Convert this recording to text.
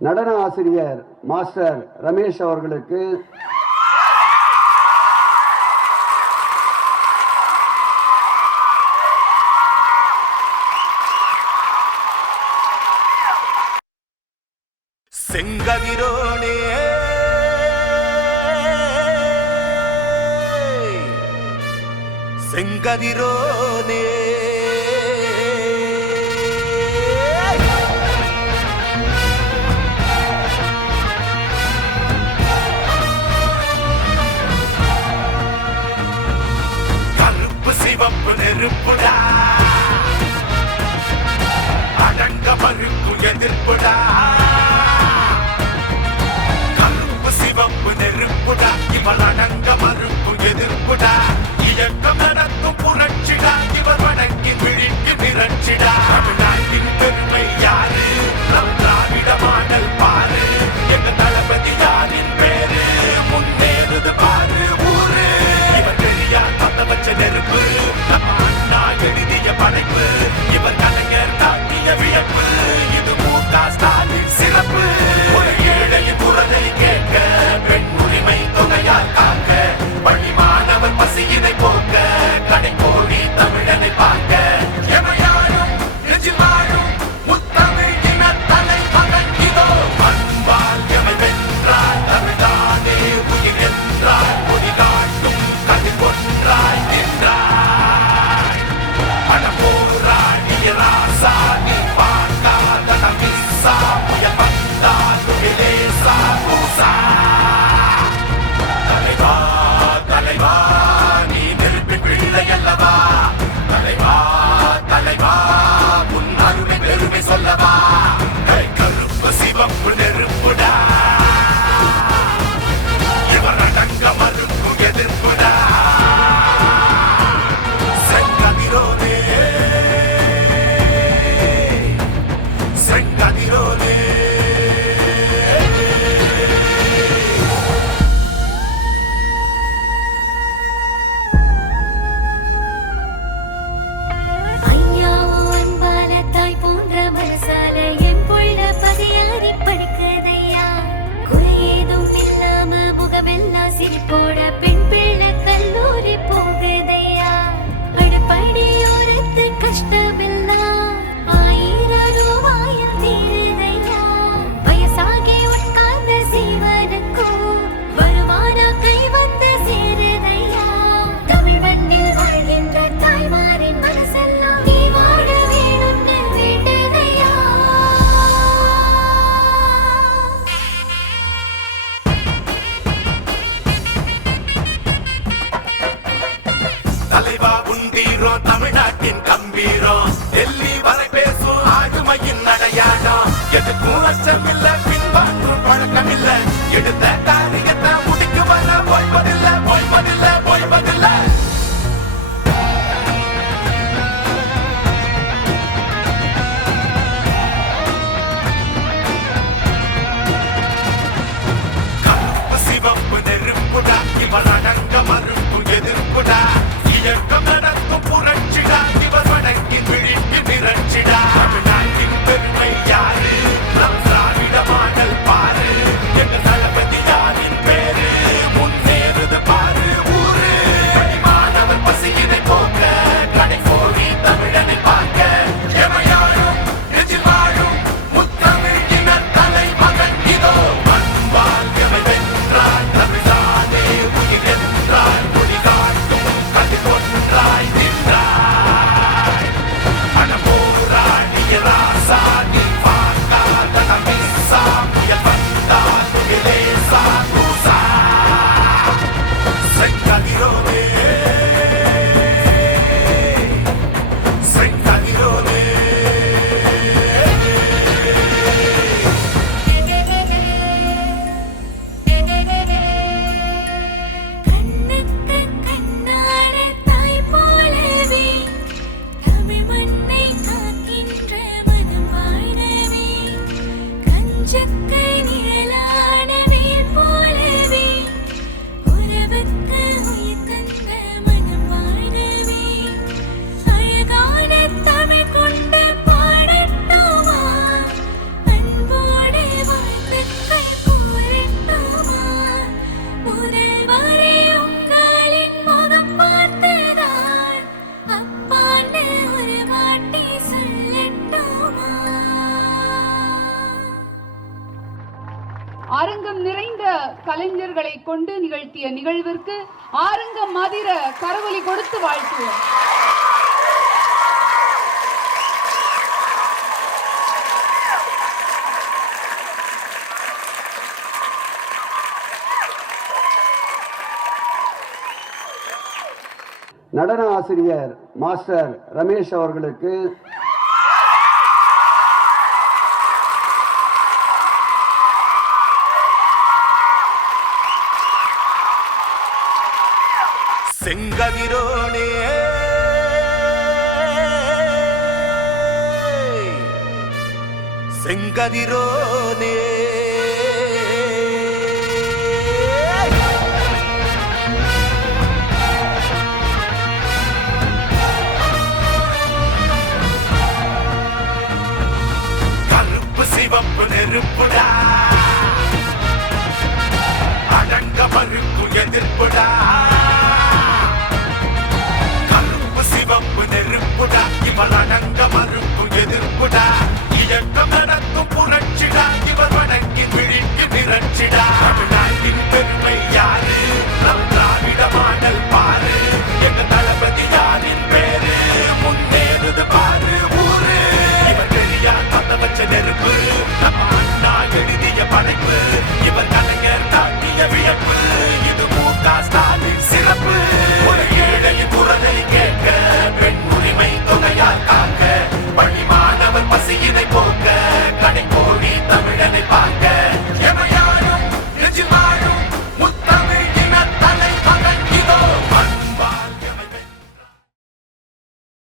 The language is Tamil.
நடன ஆசிரியர் மாஸ்டர் ரமேஷ் அவர்களுக்கு செங்கதிரோனே செங்கதிரோனே கருப்பு சிவப்பு நெருப்புடா அடங்க மறுப்பு எதிர்ப்புடா சிவப்பு நெருப்புடா இவள் அடங்க மறுப்பு எதிர்ப்புடா இயக்கம் நடத்தும் புரட்சிடா இவர் வடங்கி விழிக்கு மிரட்சிடா தமிழ்நாட்டின் பெருமை யாரு நம் திராவிட மாடல் பாரு எங்க தளபதி யாரின் பேரு முன்னேறுது பாரு ஊரு இவர் பெரியார் பத்த வச்ச நெருப்பு நம்ம அண்ணா எழுதிய படைப்பு இவர் கலைஞர் தாக்கிய வியப்பு இது மூகா ஸ்டாலின் சிறப்பு ஒரு ஏழையின் குரலை கேட்க பெண் உரிமை தொகையால் காக்க பள்ளிமானவர் பசியினை போக்க கடை கோடி தமிழனை பார்க்க எமையாரும் நெஞ்சிலாரும் முத்தமிழ் இன தலை மகன் இதோ அன்பால் எமை வென்றாய் தமிழ்தானே உயிர் என்றாய் கொடி காட்டும் கதிர் கொன்றாய் நின்றாய் பண போராடிய ராசா நீ பார்க்காத நமிசா புயல் வந்தால் துகிலேசா பூசா தலைவா தலைவா நீ நெருப்பி பிள்ளை அல்லவா தலைவா தலைவா உன் அருமை பெருமை சொல்லவா கை கருப்பு சிவப்பு நெருப்புடா இவர் அடங்க மறுப்பு எதிர்ப்புடா செங்கதிரோனே செங்கதிரோனே போட பெண் பிள்ளை கல்லூரி போகுதையா அடிப்படையோரத்து கஷ்டமெல்லாம் 1000 ரூபாயில் தீருதையா வயசாகி உட்கார்ந்த சீவனுக்கும் வருமானா கை வந்து சேருதையா தமிழ் மண்ணில் வாழ்கின்ற தாய்மாரின் மனசெல்லாம் நீ வாழ வேணும்னு வேண்டுதையா தலைவா உண்டீரோம் தமிழ்நாட்டின் கம்பீரம் டெல்லி வரை பேசும் ஆளுமையின் அடையாளம் எதுக்கும் அச்சமில்ல பின்வாங்கும் பழக்கமில்ல எடுத்த காரியத்தை முடிக்கு வர ஓய்வதில்லை ஓய்வதில்லை ஓய்வதில்லை கருப்பு சிவப்பு நெருப்புடா இவள் அடங்க மறுப்பு எதிர்ப்புடா இயக்கம் நடத்தும் புரட்சிடா இவர் வடங்கி விழிக்கு மிரட்சிடா தமிழ்நாட்டின் பெருமை யாரு நம் திராவிட மாடல் பாரு எங்க தளபதி யாரின் பேரு முன்னேறுது பாரு ஊரு மாணவர் பசியினை போக்க கடை கோடி தமிழனை பார்க்க எமையாரும் நெஞ்சில் வாழும் முத்தமிழ் இன தலை மகன் இதோ அன்பால் எமை வென்றாய் தமிழ்தானே உயிர் என்றாய் கொடி காட்டும் கதிர் கொன்றாய் நின்றாய் பண போராடிய ராசா நீ பார்க்காத நமிசா புயல் வந்தால் துகிலேசா பூசா செங்கதிரோனே செங்கதிரோனே கண்ணுக்கு கண்ணான தாய் போலவே தமிழ் மண்ணை காக்கின்ற மனம் வாழவே கஞ்சக்கு நிழலான வேல் போலவே உறவுக்கு உயிர் தந்த மனம் வாழவே அழகான தமிழ் கொண்டு பாடட்டுமா அன்போடு வாழ அரங்கம் நிறைந்த கலைஞர்களை கொண்டு நிகழ்த்திய நிகழ்விற்கு ஆரங்கம் மதிர கரவொலி கொடுத்து வாழ்த்துவோம். நடன ஆசிரியர் மாஸ்டர் ரமேஷ் அவர்களுக்கு செங்கதிரோனே செங்கதிரோனே கருப்பு சிவப்பு நெருப்புடா அடங்க மறுப்பு எதிர்ப்புடா சிவப்பு நெருப்புடா இவள் அடங்க மறுப்பு எதிர்ப்புடா இயக்கம் நடத்தும் புரட்சிடா